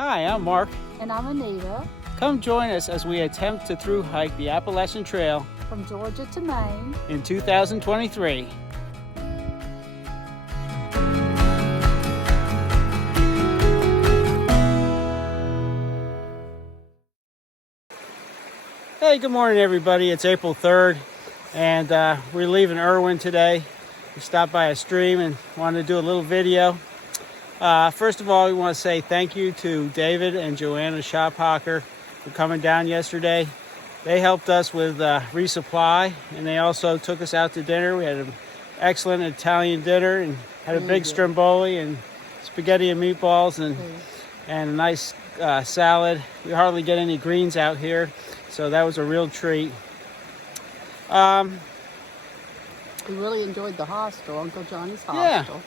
Hi, I'm Mark. And I'm Anita. Come join us as we attempt to through hike the Appalachian Trail From Georgia to Maine in 2023. Hey, good morning everybody. It's April 3rd and we're leaving Erwin today. We stopped by a stream and wanted to do a little video. First of all, we want to say thank you to David and Joanna Shophocker for coming down yesterday. They helped us with resupply, and they also took us out to dinner. We had an excellent Italian dinner and had a big stromboli and spaghetti and meatballs and a nice salad. We hardly get any greens out here, so that was a real treat. We really enjoyed the hostel, Uncle Johnny's hostel. Yeah.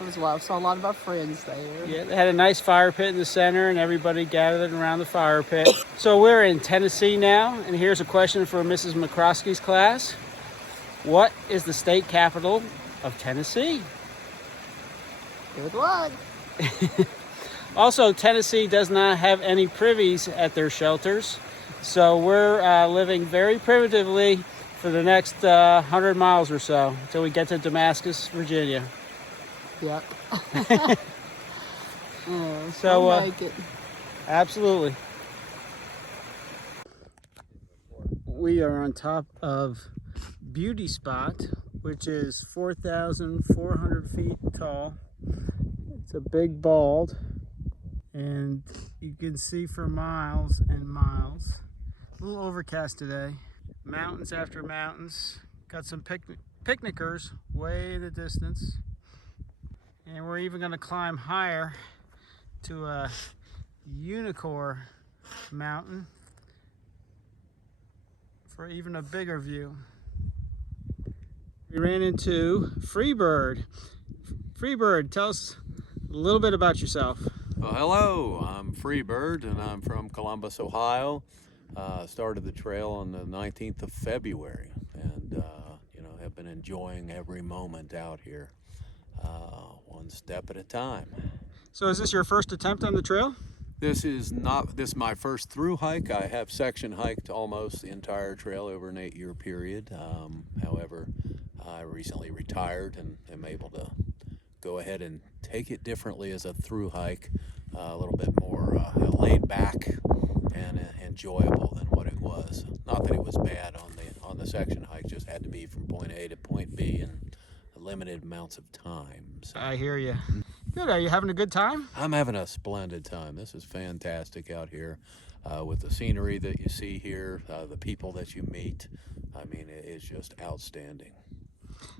It was well. Saw a lot of our friends there. Yeah, they had a nice fire pit in the center and everybody gathered around the fire pit. So we're in Tennessee now, and here's a question for Mrs. McCroskey's class. What is the state capital of Tennessee? Good luck. Also, Tennessee does not have any privies at their shelters, so we're living very primitively for the next 100 miles or so until we get to Damascus, Virginia. Yep. So we'll make it. Absolutely. We are on top of Beauty Spot, which is 4,400 feet tall. It's a big bald, and you can see for miles and miles. A little overcast today. Mountains after mountains. Got some picnickers way in the distance. And we're even going to climb higher to a unicorn mountain for even a bigger view. We ran into Freebird. Freebird, tell us a little bit about yourself. Well, hello, I'm Freebird and I'm from Columbus, Ohio. Started the trail on the 19th of February and have been enjoying every moment out here. One step at a time. So is this your first attempt on the trail? This is my first through hike. I have section hiked almost the entire trail over an 8-year period. However, I recently retired and am able to go ahead and take it differently as a through hike, a little bit more laid back and enjoyable than what it was. Not that it was bad on the section hike, just had to be from point A to point B in limited amounts of time. So. I hear you. Good. Are you having a good time? I'm having a splendid time. This is fantastic out here with the scenery that you see here, the people that you meet. I mean, it's just outstanding.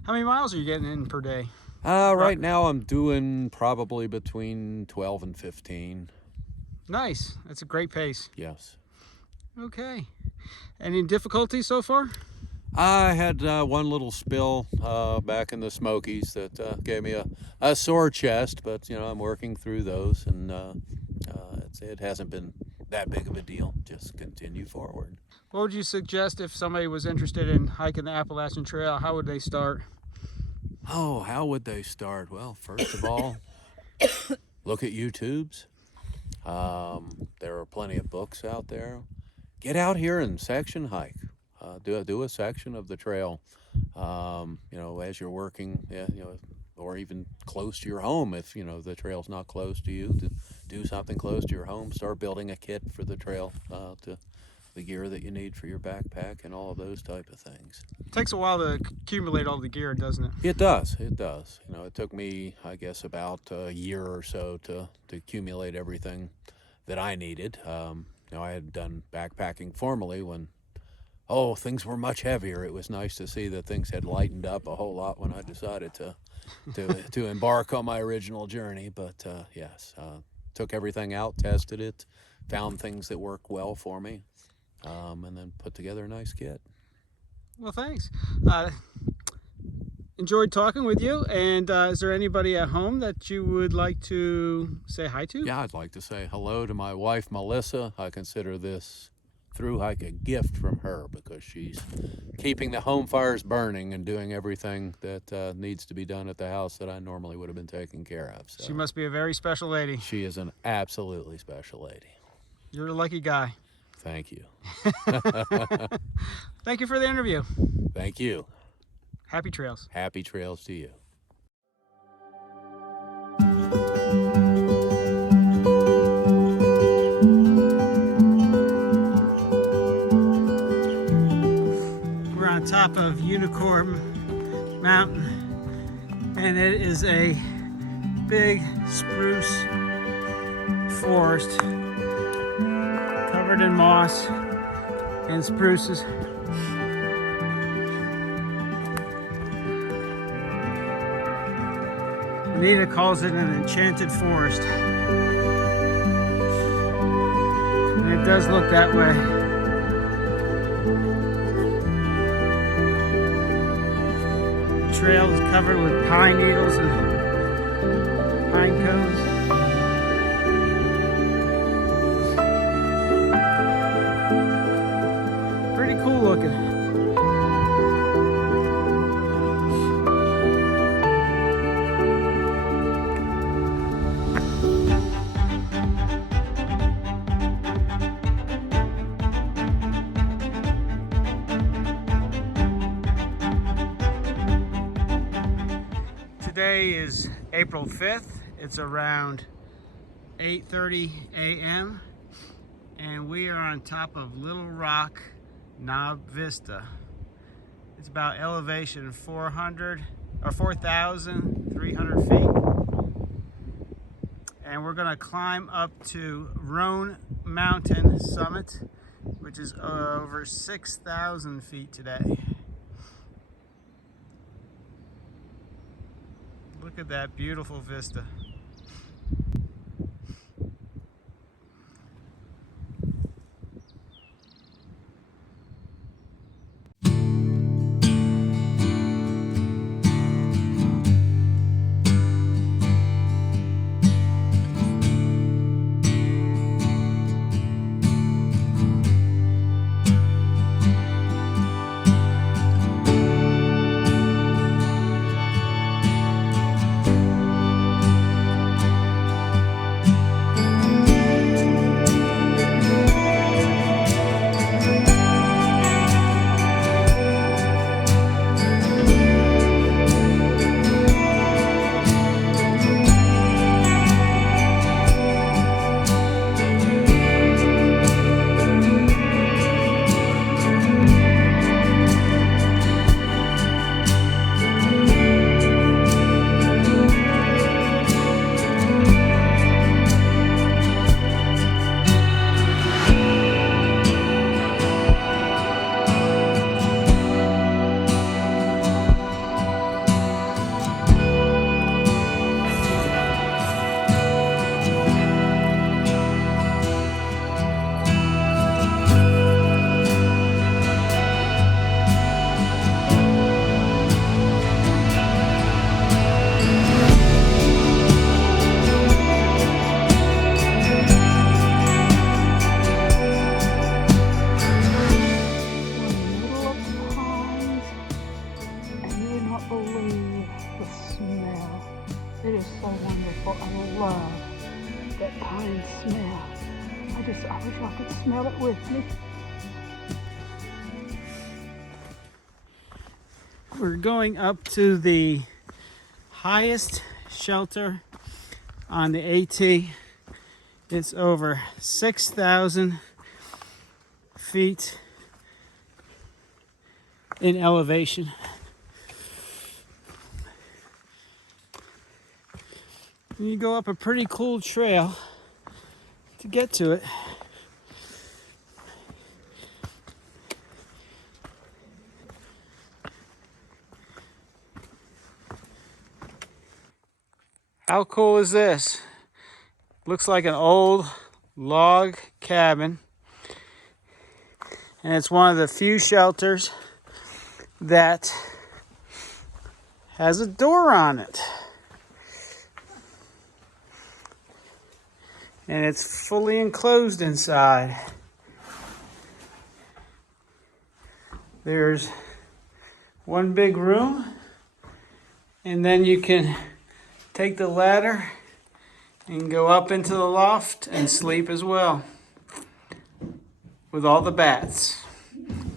How many miles are you getting in per day? Right now I'm doing probably between 12 and 15. Nice. That's a great pace. Yes. Okay. Any difficulties so far? I had one little spill back in the Smokies that gave me a sore chest, but I'm working through those, and it hasn't been that big of a deal. Just continue forward. What would you suggest if somebody was interested in hiking the Appalachian Trail? How would they start? Oh, how would they start? Well, first of all, look at YouTubes. There are plenty of books out there. Get out here and section hike. Do a section of the trail, as you're working, or even close to your home. If the trail's not close to you, to do something close to your home. Start building a kit for the trail, to the gear that you need for your backpack and all of those type of things. It takes a while to accumulate all the gear, doesn't it? It does. It does. It took me, I guess, about a year or so to accumulate everything that I needed. I had done backpacking formally when things were much heavier. It was nice to see that things had lightened up a whole lot when I decided to embark on my original journey. But yes, took everything out, tested it, found things that work well for me, and then put together a nice kit. Well, thanks. Enjoyed talking with you. And is there anybody at home that you would like to say hi to? Yeah, I'd like to say hello to my wife, Melissa. I consider this through hike a gift from her because she's keeping the home fires burning and doing everything that needs to be done at the house that I normally would have been taking care of. So She must be a very special lady. she is an absolutely special lady. You're a lucky guy. Thank you. Thank you for the interview. Thank you. Happy trails. Happy trails to you. We're on top of Unicorn Mountain, and it is a big spruce forest covered in moss and spruces. Anita calls it an enchanted forest, and it does look that way. The trail is covered with pine needles and pine cones. Pretty cool looking. Today is April 5th. It's around 8:30 a.m. and we are on top of Little Rock Knob Vista. It's about elevation 4,300 feet. And we're gonna climb up to Roan Mountain summit, which is over 6,000 feet today. Look at that beautiful vista. It is so wonderful. I love that pine smell. I wish y'all could smell it with me. We're going up to the highest shelter on the AT. It's over 6,000 feet in elevation. And you go up a pretty cool trail to get to it. How cool is this? Looks like an old log cabin. And it's one of the few shelters that has a door on it. And it's fully enclosed inside. There's one big room, and then you can take the ladder and go up into the loft and sleep as well with all the bats.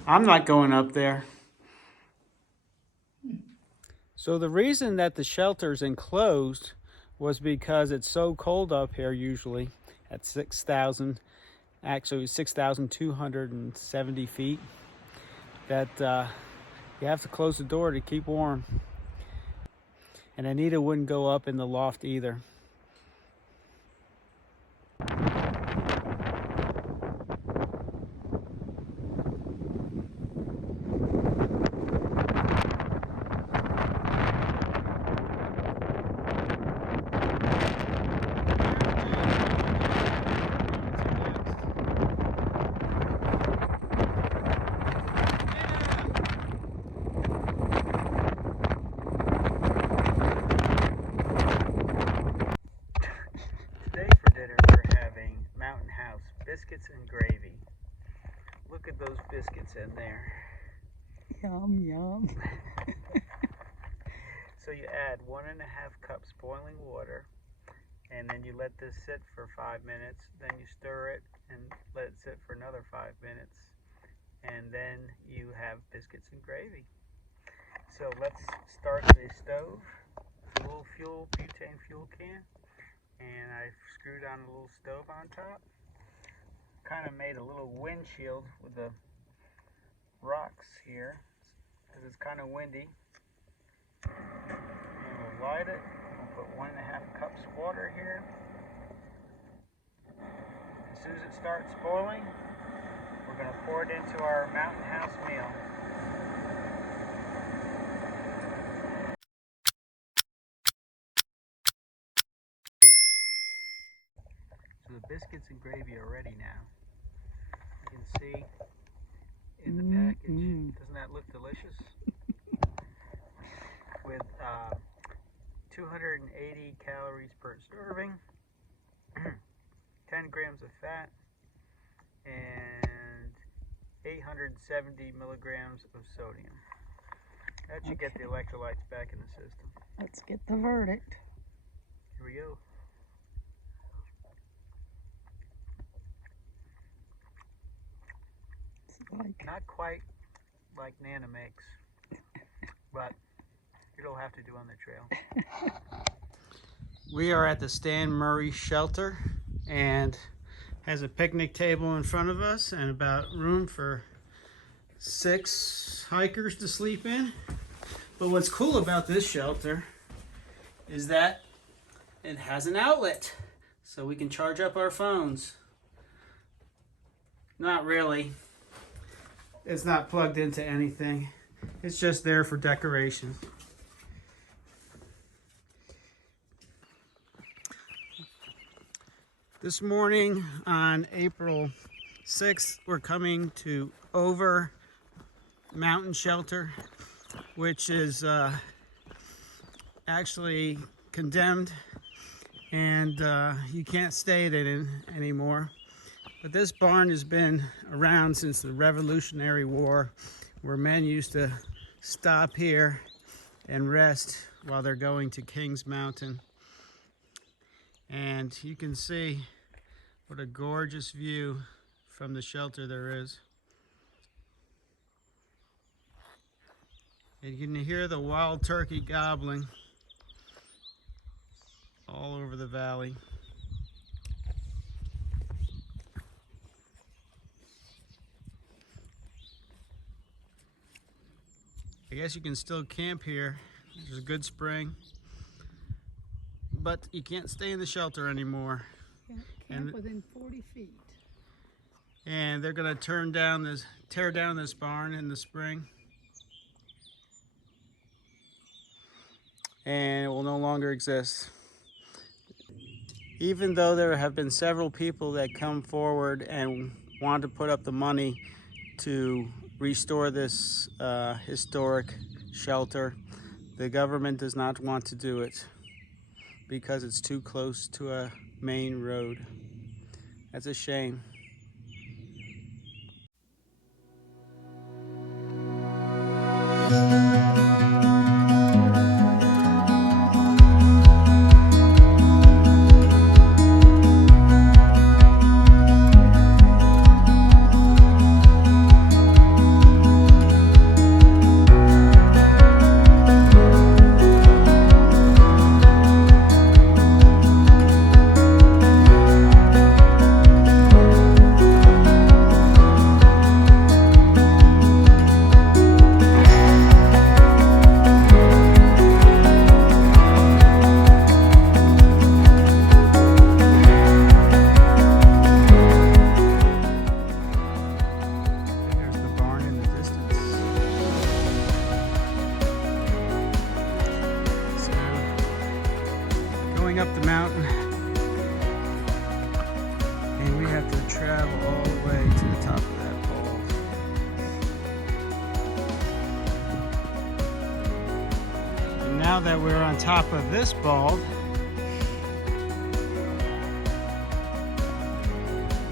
I'm not going up there. So the reason that the shelter's enclosed was because it's so cold up here usually at 6,000, actually 6,270 feet, that you have to close the door to keep warm. And Anita wouldn't go up in the loft either. Today for dinner we're having Mountain House biscuits and gravy. Look at those biscuits in there. Yum, yum. So you add 1.5 cups boiling water, and then you let this sit for 5 minutes. Then you stir it and let it sit for another 5 minutes, and then you have biscuits and gravy. So let's start the stove. A little fuel, butane fuel can, and I screwed on a little stove on top. Kind of made a little windshield with the rocks here because it's kind of windy. And we'll light it. We'll put 1.5 cups water here. As soon as it starts boiling, we're going to pour it into our Mountain House meal. So the biscuits and gravy are ready now. You can see in the package. Doesn't that look delicious? With 280 calories per serving, 10 grams of fat, and 870 milligrams of sodium. That should get the electrolytes back in the system. Let's get the verdict. Here we go. Like, Not quite like Nana makes, but it'll have to do on the trail. We are at the Stan Murray shelter, and has a picnic table in front of us and about room for 6 hikers to sleep in. But what's cool about this shelter is that it has an outlet, so we can charge up our phones. Not really. It's not plugged into anything. It's just there for decoration. This morning on April 6th, we're coming to Over Mountain Shelter, which is actually condemned, and you can't stay in it anymore. But this barn has been around since the Revolutionary War, where men used to stop here and rest while they're going to Kings Mountain. And you can see what a gorgeous view from the shelter there is. And you can hear the wild turkey gobbling all over the valley. I guess you can still camp here. There's a good spring, but you can't stay in the shelter anymore. camp within 40 feet. And they're going to tear down this barn in the spring, and it will no longer exist. Even though there have been several people that come forward and want to put up the money to restore this historic shelter, the government does not want to do it because it's too close to a main road. That's a shame. travel all the way to the top of that pole. And now that we're on top of this bulb,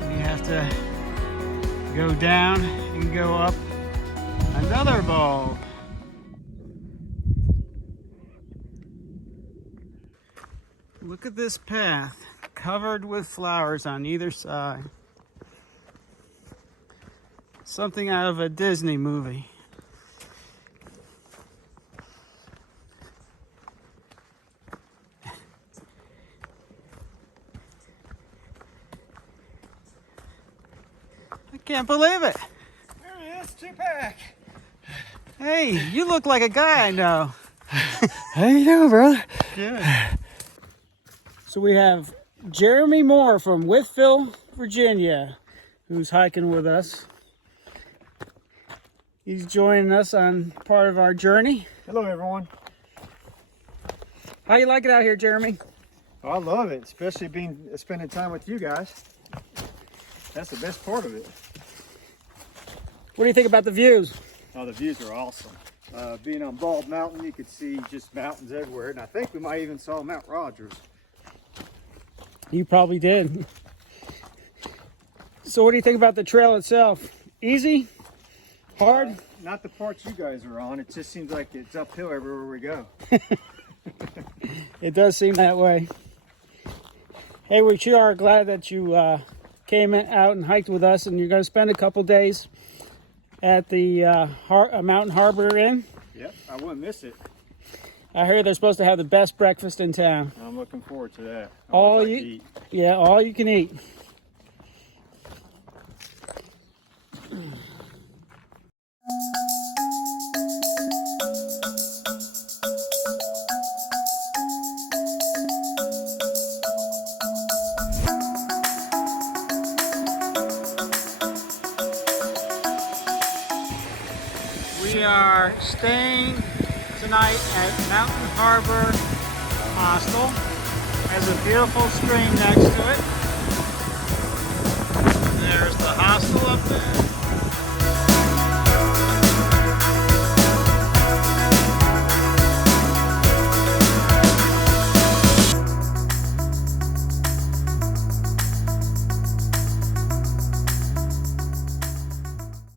we have to go down and go up another bulb. Look at this path, covered with flowers on either side. Something out of a Disney movie. I can't believe it. There he is, two-pack. Hey, you look like a guy I know. How you doing, brother? Good. So we have Jeremy Moore from Wythe, Virginia, who's hiking with us. He's joining us on part of our journey. Hello, everyone. How you like it out here, Jeremy? Oh, I love it, especially spending time with you guys. That's the best part of it. What do you think about the views? Oh, the views are awesome. Being on Bald Mountain, you could see just mountains everywhere, and I think we might even saw Mount Rogers. You probably did. So what do you think about the trail itself? Easy? Hard? Not the parts you guys are on. It just seems like it's uphill everywhere we go. It does seem that way. Hey, we sure are glad that you came out and hiked with us, and you're going to spend a couple days at the Mountain Harbor Inn. Yep, I wouldn't miss it. I heard they're supposed to have the best breakfast in town. I'm looking forward to that. All you can eat. We are staying tonight at Mountain Harbor Hostel. Has a beautiful stream next to it. There's the hostel up there.